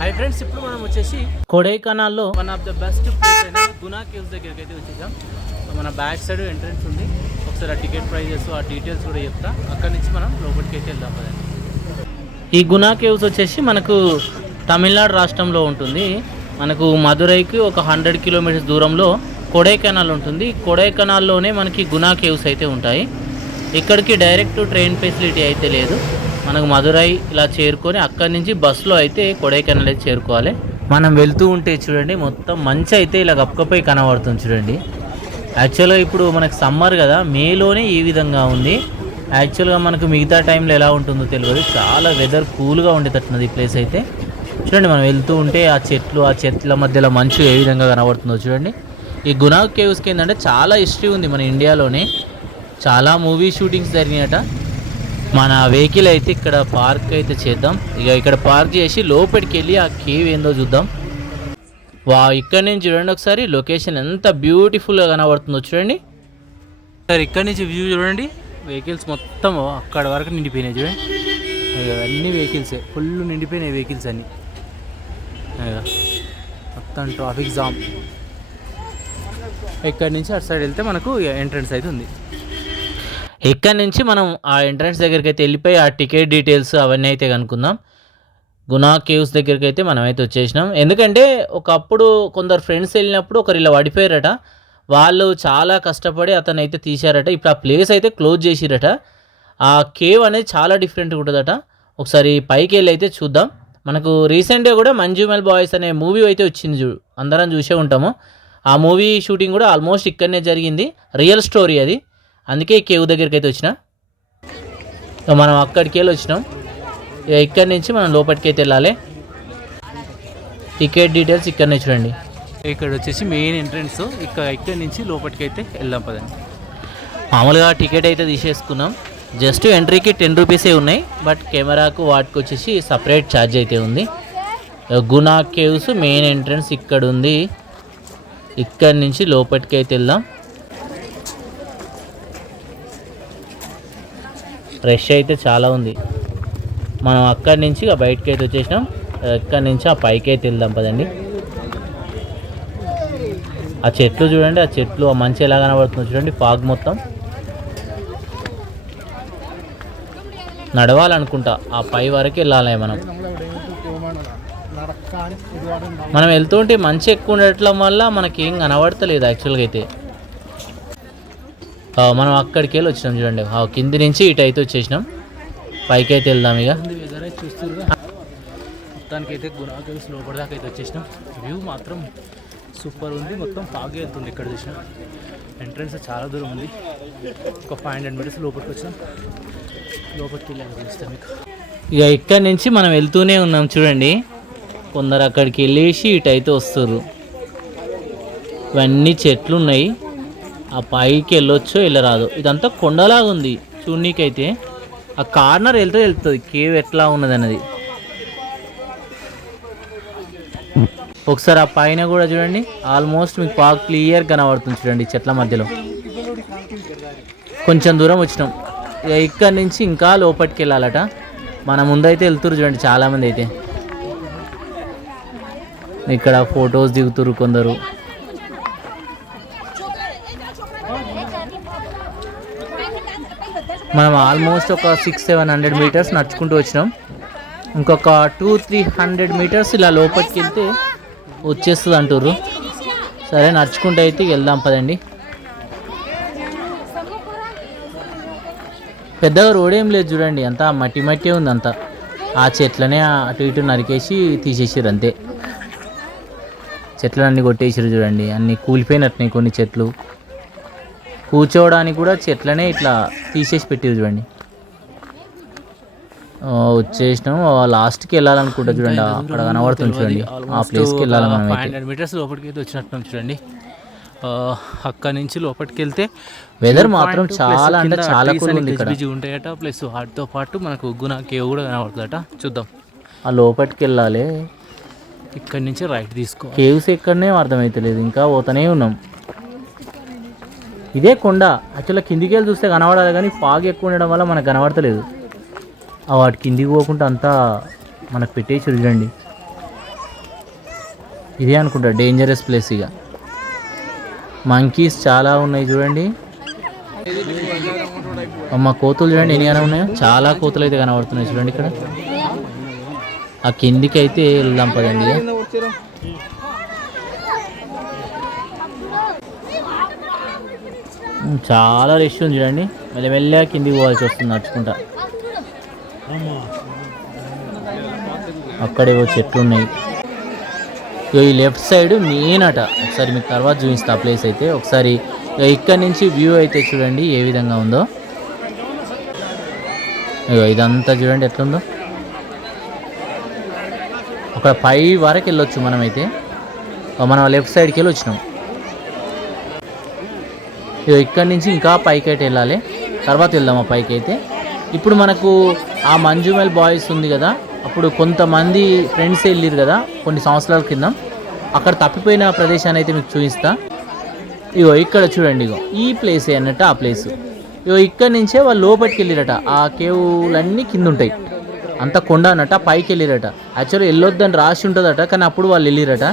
Hi friends ఇప్పుడు మనం వచ్చేసి కొడైకనాల్లో one of the best place అయిన గునా కేవ్స్ దగ్గరికి అయితే వచ్చేసాం మన బ్యాక్ సైడ్ ఎంట్రన్స్ ఉంది. ఒకసారి ఆ టికెట్ ప్రైజెస్ ఆ డీటెయిల్స్ కూడా చెప్తా. అక్కడి నుంచి మనం లోపలికి అయితే వెళ్దాం పదండి. ఈ గునా కేవ్స్ వచ్చేసి మనకు తమిళనాడు రాష్ట్రంలో ఉంటుంది. మనకు మదురైకి ఒక హండ్రెడ్ కిలోమీటర్స్ దూరంలో కొడైకెనాల్ ఉంటుంది. కొడైకెనాల్లోనే మనకి గునా కేవ్స్ అయితే ఉంటాయి. ఇక్కడికి డైరెక్ట్ ట్రైన్ ఫెసిలిటీ అయితే లేదు. మనకు మధురై ఇలా చేరుకొని అక్కడి నుంచి బస్సులో అయితే కొడైకెనాల్ అయితే చేరుకోవాలి. మనం వెళ్తూ ఉంటే చూడండి మొత్తం మంచి అయితే ఇలా గప్పపై కనబడుతుంది చూడండి. యాక్చువల్గా ఇప్పుడు మనకు సమ్మర్ కదా మేలోనే ఈ విధంగా ఉంది. యాక్చువల్గా మనకు మిగతా టైంలో ఎలా ఉంటుందో తెలియదు. చాలా వెదర్ కూల్గా ఉండేటట్టున్నది ఈ ప్లేస్ అయితే. చూడండి మనం వెళ్తూ ఉంటే ఆ చెట్లు ఆ చెట్ల మధ్యలో మంచు ఏ విధంగా కనబడుతుందో చూడండి. ఈ గునా కేవ్స్కి ఏంటంటే చాలా హిస్టరీ ఉంది మన ఇండియాలోనే చాలా మూవీ షూటింగ్స్ జరిగినాయట. మన వెహికల్ అయితే ఇక్కడ పార్క్ అయితే చేద్దాం. ఇక ఇక్కడ పార్క్ చేసి లోపలికి వెళ్ళి ఆ కేవ్ ఏందో చూద్దాం. వా ఇక్కడ నుంచి చూడండి ఒకసారి లొకేషన్ ఎంత బ్యూటిఫుల్గా కనబడుతుందో చూడండి. సార్ ఇక్కడ నుంచి వ్యూ చూడండి. వెహికల్స్ మొత్తం అక్కడ వరకు నిండిపోయినాయి చూడండి. అన్ని వెహికల్సే ఫుల్ నిండిపోయినాయి వెహికల్స్ అన్నీ. మొత్తం ట్రాఫిక్ జామ్ ఇక్కడ నుంచి అటు సైడ్ వెళ్తే మనకు ఎంట్రన్స్ అయితే ఉంది. ఇక్కడ నుంచి మనం ఆ ఎంట్రన్స్ దగ్గరికి అయితే వెళ్ళిపోయి ఆ టికెట్ డీటెయిల్స్ అవన్నీ అయితే కనుక్కుందాం. గునా కేవ్స్ దగ్గరికి అయితే మనమైతే వచ్చేసినాం. ఎందుకంటే ఒకప్పుడు కొందరు ఫ్రెండ్స్ వెళ్ళినప్పుడు ఒకరు ఇలా పడిపోయారట వాళ్ళు చాలా కష్టపడి అతను అయితే తీశారట. ఇప్పుడు ఆ ప్లేస్ అయితే క్లోజ్ చేసిరట. ఆ కేవ్ అనేది చాలా డిఫరెంట్గా ఉంటుందట. ఒకసారి పైకి వెళ్ళి అయితే చూద్దాం. మనకు రీసెంట్గా కూడా మంజుమల్ బాయ్స్ అనే మూవీ అయితే వచ్చింది చూ అందరం చూసే ఉంటాము. ఆ మూవీ షూటింగ్ కూడా ఆల్మోస్ట్ ఇక్కడనే జరిగింది. రియల్ స్టోరీ అది. అందుకే కేవ్ దగ్గరికి అయితే వచ్చిన. మనం అక్కడికి వెళ్ళి వచ్చినాం. ఇక్కడి నుంచి మనం లోపలికి అయితే వెళ్ళాలి. టికెట్ డీటెయిల్స్ ఇక్కడనే చూడండి. ఇక్కడ వచ్చేసి మెయిన్ ఎంట్రన్స్. ఇక్కడ ఇక్కడి నుంచి లోపలికి అయితే వెళ్దాం పదండి. మామూలుగా టికెట్ అయితే తీసేసుకున్నాం. జస్ట్ ఎంట్రీకి టెన్ రూపీసే ఉన్నాయి. బట్ కెమెరాకు వాటికి వచ్చేసి సపరేట్ ఛార్జ్ అయితే ఉంది. గునా కేవ్స్ మెయిన్ ఎంట్రన్స్ ఇక్కడ ఉంది. ఇక్కడి నుంచి లోపలికి అయితే వెళ్దాం. రష్ అయితే చాలా ఉంది. మనం అక్కడి నుంచి ఇక బయటకి అయితే వచ్చేసినాం ఎక్కడి నుంచి ఆ పైకి అయితే వెళ్దాం పదండి. ఆ చెట్లు చూడండి ఆ చెట్లు ఆ మంచి ఎలా కనబడుతుందో చూడండి ఫాగ్ మొత్తం. నడవాలనుకుంటా ఆ పై వరకు వెళ్ళాలి మనం. మనం వెళ్తుంటే మంచి ఎక్కువ ఉండటం వల్ల మనకి ఏం కనబడతలేదు యాక్చువల్గా అయితే. మనం అక్కడికి వెళ్ళి వచ్చినాం చూడండి. కింది నుంచి ఇటు అయితే వచ్చేసినాం. పైకి అయితే వెళ్దాం ఇక. మొత్తానికి అయితే గుణాకేవ్స్ లోపల దాకా అయితే వచ్చేసినాం. వ్యూ మాత్రం సూపర్ ఉంది. మొత్తం ఫాగే వెళ్తుంది ఇక్కడ చూసిన. ఎంట్రన్స్ చాలా దూరం ఉంది. ఒక ఫైవ్ హండ్రెడ్ మీటర్స్ లోపలికి వచ్చినాం. లోపలికి వెళ్ళాను చూస్తాం మీకు. ఇక ఇక్కడ నుంచి మనం వెళ్తూనే ఉన్నాం చూడండి. కొందరు అక్కడికి వెళ్ళేసి ఇటు అయితే వస్తారు ఇవన్నీ చెట్లు ఉన్నాయి. ఆ పైకి వెళ్ళొచ్చో వెళ్ళరాదు. ఇదంతా కొండలాగా ఉంది. చూడనీకైతే ఆ కార్నర్ వెళ్తే వెళ్తుంది కేవ్ ఎట్లా ఉన్నది అన్నది. ఒకసారి ఆ పైన కూడా చూడండి ఆల్మోస్ట్ మీకు పాక్ క్లియర్ కనబడుతుంది చూడండి చెట్ల మధ్యలో. కొంచెం దూరం వచ్చినాం. ఇక ఇక్కడ నుంచి ఇంకా లోపలికి వెళ్ళాలట. మన ముందైతే వెళ్తురు చూడండి చాలామంది అయితే. ఇక్కడ ఫొటోస్ దిగుతురు కొందరు. మనం ఆల్మోస్ట్ ఒక సిక్స్ సెవెన్ హండ్రెడ్ మీటర్స్ నడుచుకుంటూ వచ్చినాం. ఇంకొక టూ త్రీ హండ్రెడ్ మీటర్స్ ఇలా లోపలికి వెళ్తే వచ్చేస్తుంది అంటారు సరే నడుచుకుంటూ అయితే వెళ్దాం పదండి. పెద్దగా రోడ్ ఏం లేదు చూడండి అంతా మట్టి మట్టి ఉంది అంతా. ఆ చెట్లనే అటు ఇటు నరికేసి తీసేసారు అంతే. చెట్లన్నీ కొట్టేసారు చూడండి అన్నీ కూలిపోయినట్టున్నాయి కొన్ని చెట్లు. కూర్చోవడానికి కూడా చెట్లనే ఇట్లా తీసేసి పెట్టారు చూడండి. వచ్చేసినాం. లాస్ట్కి వెళ్ళాలనుకుంటా చూడండి. అక్కడ కనబడుతుంది చూడండి. ఆ ప్లేస్కి వెళ్ళాలి మనం హండ్రెడ్ మీటర్స్ లోపలికి అయితే వచ్చినట్టున్నాం చూడండి. అక్కడి నుంచి లోపలికి వెళ్తే వెదర్ మాత్రం చాలా అంటే చాలా బిజీ ఉంటాయట. ప్లస్ వాటితో పాటు మనకు గునా కేవ్ కూడా కనబడుతుందట. చూద్దాం. ఆ లోపలికి వెళ్ళాలి. ఇక్కడి నుంచి రైట్ తీసుకో కేవ్స్ ఎక్కడనే అర్థమైతలేదు. ఇంకా పోతూనే ఉన్నాం. ఇదే కొండ. యాక్చువల్గా కిందికి వెళ్ళి చూస్తే కనబడాలి కానీ ఫాగ్ ఎక్కువ ఉండడం వల్ల మనకు కనబడతలేదు. వాటి కిందికి పోకుండా అంతా మనకు పెట్టేసి చూడండి. ఇదే అనుకుంటా డేంజరస్ ప్లేస్ ఇక. మంకీస్ చాలా ఉన్నాయి చూడండి. మా కోతులు చూడండి ఎన్ని ఉన్నాయో. చాలా కోతులు అయితే కనబడుతున్నాయి చూడండి ఇక్కడ. ఆ కిందికి అయితే వెళ్దాం పదండి చాలా రష్ ఉంది చూడండి. మెల్లమెల్లగా కిందికి పోవాల్సి వస్తుంది నడుచుకుంటా. అక్కడేవో చెట్లు ఉన్నాయి. ఇగో ఈ లెఫ్ట్ సైడ్ మెయిన్ అట. ఒకసారి మీకు తర్వాత చూపిస్తా ఆ ప్లేస్ అయితే. ఒకసారి ఇక్కడ నుంచి వ్యూ అయితే చూడండి ఏ విధంగా ఉందో. ఇగో ఇదంతా చూడండి ఎట్లుందో. ఒక పై వరకు వెళ్ళొచ్చు మనమైతే. మనం లెఫ్ట్ సైడ్కి వెళ్ళి వచ్చినాం. ఇగో ఇక్కడి నుంచి ఇంకా పైకి అయితే వెళ్ళాలి. తర్వాత వెళ్దాం ఆ పైకి అయితే ఇప్పుడు మనకు ఆ మంజుమల్ బాయ్స్ ఉంది కదా అప్పుడు కొంతమంది ఫ్రెండ్స్ వెళ్ళారు కదా కొన్ని సంవత్సరాల కింద అక్కడ తప్పిపోయిన ప్రదేశాన్ని అయితే మీకు చూపిస్తా. ఇగో ఇక్కడ చూడండి ఇగో ఈ ప్లేస్ అన్నట్టు ఆ ప్లేస్ ఇగో ఇక్కడ నుంచే వాళ్ళు లోపలికి వెళ్ళిరట. ఆ కేవులన్నీ కింద ఉంటాయి. అంత కొండ అన్నట్ట పైకి వెళ్ళిరట. యాక్చువల్లీ వెళ్ళొద్దని రాసి ఉంటుందట కానీ అప్పుడు వాళ్ళు వెళ్ళిరట.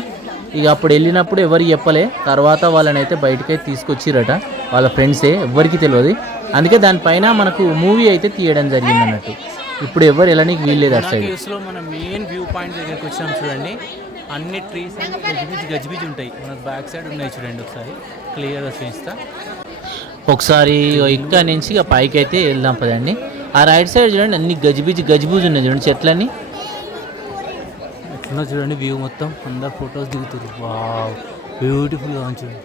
ఇక అప్పుడు వెళ్ళినప్పుడు ఎవరు చెప్పలే తర్వాత వాళ్ళని అయితే బయటకే తీసుకొచ్చిరట. వాళ్ళ ఫ్రెండ్సే ఎవరికి తెలియదు అందుకే దానిపైన మనకు మూవీ అయితే తీయడం జరిగింది అన్నట్టు. ఇప్పుడు ఎవరు వెళ్ళడానికి వీల్లేదు అటు సైడ్. మన మెయిన్ వ్యూ పాయింట్ దగ్గరికి వచ్చాం చూడండి. అన్ని ట్రీస్ గజిబిజి గజిబిజి ఉంటాయి. మనకు బ్యాక్ సైడ్ ఉన్నాయి చూడండి ఒకసారి. క్లియర్గా చూపిస్తా. ఒకసారి ఇక్కడ నుంచి ఇక పైకి అయితే వెళ్దాం పదండి. ఆ రైట్ సైడ్ చూడండి అన్ని గజిబిజి గజిబిజి ఉన్నాయి చూడండి చెట్లన్నీ. ఎట్లా చూడండి వ్యూ మొత్తం. అందరు ఫొటోస్ దిగుతారు వావ్ బ్యూటిఫుల్గా ఉంది చూడండి.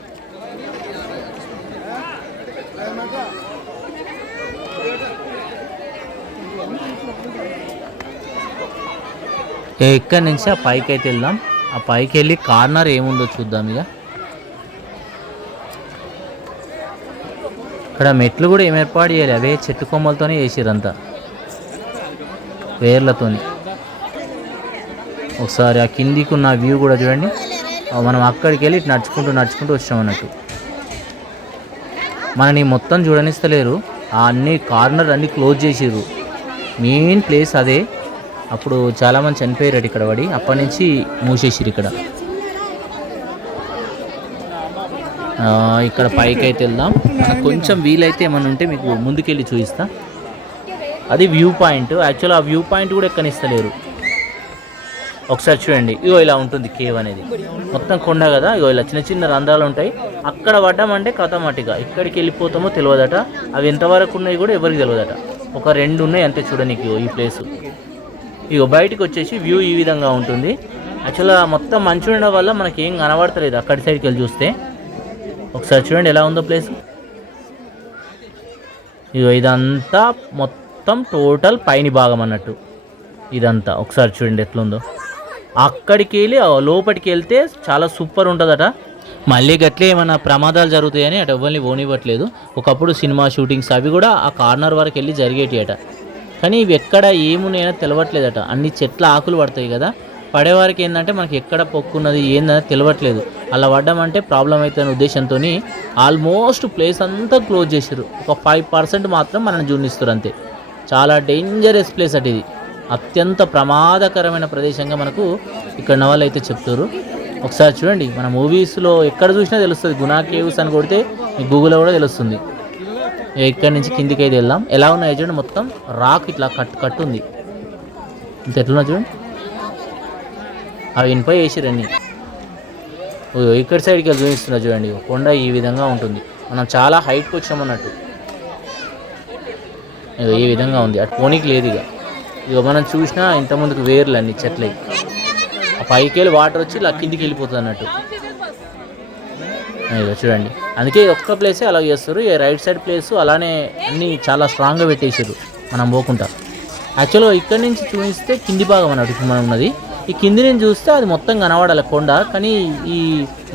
ఇక్కడ నుంచి ఆ పైకి అయితే వెళ్దాం. ఆ పైకి వెళ్ళి కార్నర్ ఏముందో చూద్దాం ఇక. ఇక్కడ మెట్లు కూడా ఏం ఏర్పాటు చేయాలి అవే చెట్టు కొమ్మలతోనే చేసిరంతా వేర్లతోని. ఒకసారి ఆ కిందికి ఉన్న వ్యూ కూడా చూడండి. మనం అక్కడికి వెళ్ళి ఇటు నడుచుకుంటూ నడుచుకుంటూ వచ్చాం అన్నట్టు. మనని మొత్తం చూడనిస్తలేరు. ఆ అన్ని కార్నర్ అన్ని క్లోజ్ చేసిర్రు. మెయిన్ ప్లేస్ అదే. అప్పుడు చాలామంది చనిపోయారు ఇక్కడ పడి అప్పటి నుంచి మూసేసిరు ఇక్కడ. ఇక్కడ పైకి అయితే వెళ్దాం. కొంచెం వీలైతే ఏమైనా ఉంటే మీకు ముందుకెళ్ళి చూపిస్తా. అది వ్యూ పాయింట్. యాక్చువల్ ఆ వ్యూ పాయింట్ కూడా ఎక్కనిస్తలేరు. ఒకసారి చూడండి. ఇగో ఇలా ఉంటుంది కేవ్ అనేది. మొత్తం కొండ కదా. ఇగో ఇలా చిన్న చిన్న రంధ్రాలు ఉంటాయి. అక్కడ పడ్డామంటే కథమాటిగా ఎక్కడికి వెళ్ళిపోతామో తెలియదట అవి ఎంతవరకు ఉన్నాయి కూడా ఎవరికి తెలియదట ఒక రెండు ఉన్నాయి అంతే చూడనీకి ఈ ప్లేస్ ఇగో బయటికి వచ్చేసి వ్యూ ఈ విధంగా ఉంటుంది. యాక్చువల్గా మొత్తం మంచు ఉండడం వల్ల మనకి ఏం కనబడతలేదు అక్కడి సైడ్కి వెళ్ళి చూస్తే. ఒకసారి చూడండి ఎలా ఉందో ప్లేస్ ఇగో ఇదంతా మొత్తం టోటల్ పైన భాగం అన్నట్టు. ఇదంతా. ఒకసారి చూడండి ఎట్లుందో. అక్కడికి వెళ్ళి లోపలికి వెళ్తే చాలా సూపర్ ఉంటుందట. మళ్ళీ గట్లే ఏమైనా ప్రమాదాలు జరుగుతాయని అటు ఎవరిని పోనివ్వట్లేదు. ఒకప్పుడు సినిమా షూటింగ్స్ అవి కూడా ఆ కార్నర్ వరకు వెళ్ళి జరిగేటియట కానీ ఇవి ఎక్కడ ఏమున్నాయో తెలవట్లేదట. అన్ని చెట్ల ఆకులు పడతాయి కదా. పడేవారికి ఏంటంటే మనకి ఎక్కడ పొక్కున్నది ఏందని తెలవట్లేదు. అలా పడ్డామంటే ప్రాబ్లం అవుతుందనే ఉద్దేశంతో ఆల్మోస్ట్ ప్లేస్ అంతా క్లోజ్ చేసారు ఒక ఫైవ్ పర్సెంట్ మాత్రం మనం జూనిస్తారు అంతే. చాలా డేంజరస్ ప్లేస్ అటు ఇది. అత్యంత ప్రమాదకరమైన ప్రదేశంగా మనకు ఇక్కడ నవలైతే అయితే చెప్తారు. ఒకసారి చూడండి మన మూవీస్లో ఎక్కడ చూసినా తెలుస్తుంది. గునా కేవ్స్ అని కొడితే మీకు గూగుల్లో కూడా తెలుస్తుంది. ఇక్కడి ఇక్కడ నుంచి కిందికి అయితే వెళ్దాం. ఎలా ఉన్నాయో చూడండి మొత్తం రాక్ ఇట్లా కట్ కట్టు ఉంది. ఇంత ఎట్లున్నా చూడండి. అవి ఇన్పై వేసిరండి ఇక్కడ సైడ్కి వెళ్ళి చూపిస్తున్నా చూడండి. ఇగో కొండ ఈ విధంగా ఉంటుంది. మనం చాలా హైట్కి వచ్చామన్నట్టు ఈ విధంగా ఉంది. అటు పోనీకి లేదు ఇక ఇక మనం చూసినా ఇంతకుముందుకు వేర్లు అన్ని చెట్లయి. పైకి వెళ్ళి వాటర్ వచ్చి ఇలా కిందికి వెళ్ళిపోతుంది అన్నట్టు. చూడండి. అందుకే ఒక్క ప్లేసే అలా చేస్తారు. ఈ రైట్ సైడ్ ప్లేస్ అలానే అన్ని చాలా స్ట్రాంగ్గా పెట్టేసారు మనం పోకుండా. యాక్చువల్గా ఇక్కడ నుంచి చూపిస్తే కింది భాగం అన్నట్టు ఇప్పుడు మనం ఉన్నది. ఈ కింది నుంచి చూస్తే అది మొత్తం కనబడాలి కొండ. కానీ ఈ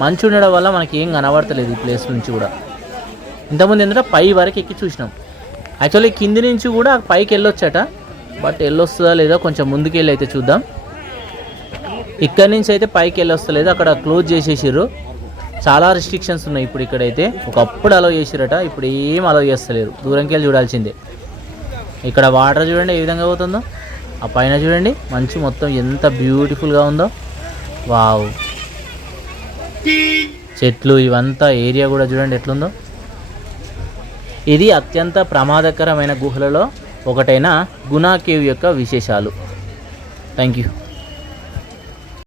మంచు ఉండడం వల్ల మనకి ఏం కనబడతలేదు ఈ ప్లేస్ నుంచి కూడా. ఇంతకుముందు ఏంటంటే పై వరకు ఎక్కి చూసినాం. యాక్చువల్లీ కింది నుంచి కూడా పైకి వెళ్ళొచ్చట. బట్ వెళ్ళొస్తుందా లేదా కొంచెం ముందుకెళ్ళి అయితే చూద్దాం. ఇక్కడ నుంచి అయితే పైకి వెళ్ళొస్తలేదు. అక్కడ క్లోజ్ చేసేసారు చాలా రిస్ట్రిక్షన్స్ ఉన్నాయి ఇప్పుడు ఇక్కడైతే. ఒకప్పుడు అలౌ చేసిరట ఇప్పుడు ఏం అలౌ చేస్తలేరు. దూరంకి వెళ్ళి చూడాల్సిందే. ఇక్కడ వాటర్ చూడండి ఏ విధంగా పోతుందో. ఆ పైన చూడండి మంచి మొత్తం ఎంత బ్యూటిఫుల్గా ఉందో. వావ్ చెట్లు ఇవంతా ఏరియా కూడా చూడండి ఎట్లుందో. ఇది అత్యంత ప్రమాదకరమైన గుహలలో ఒకటైన గునా కేవ్ యొక్క విశేషాలు. Thank you